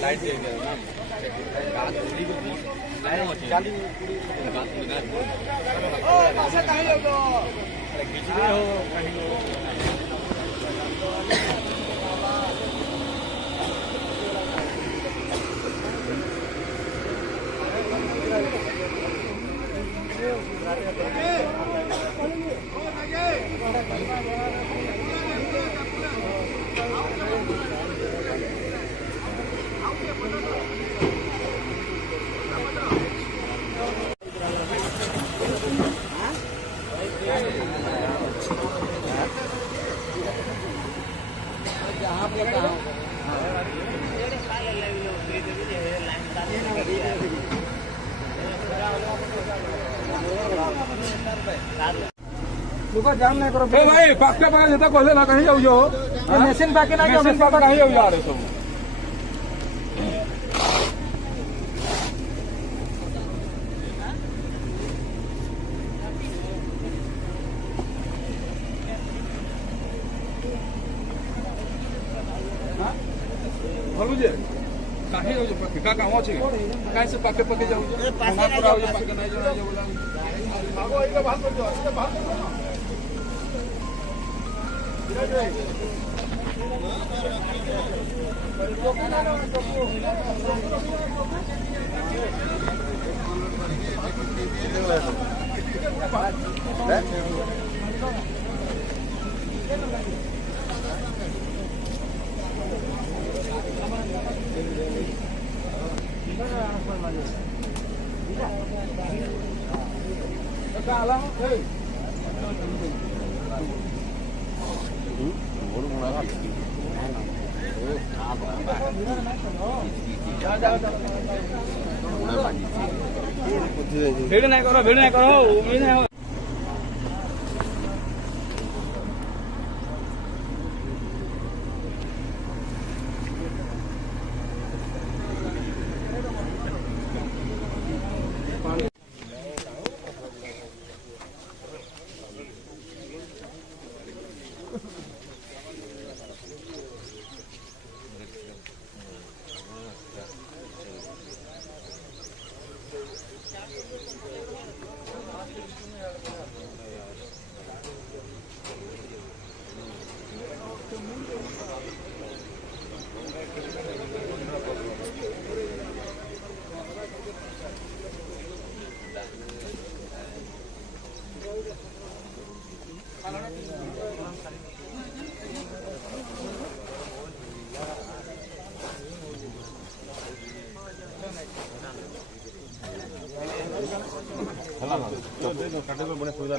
light दे दिया जाम नहीं करो भाई पाके पाके जता कहले ना कहीं जाऊ मशीन पाके ना मशीन पाके कहीं जाऊ यार सब बोलू जे काहे जाऊ पाके का काम अछि काहे से पाके पाके जाऊ पाके ना जाऊ पाके ना जाऊ बोला आगो इके बात कर दो इके बात कर दो भीड़ नहीं करो उम्मीद नहीं काटे बड़े सुविधा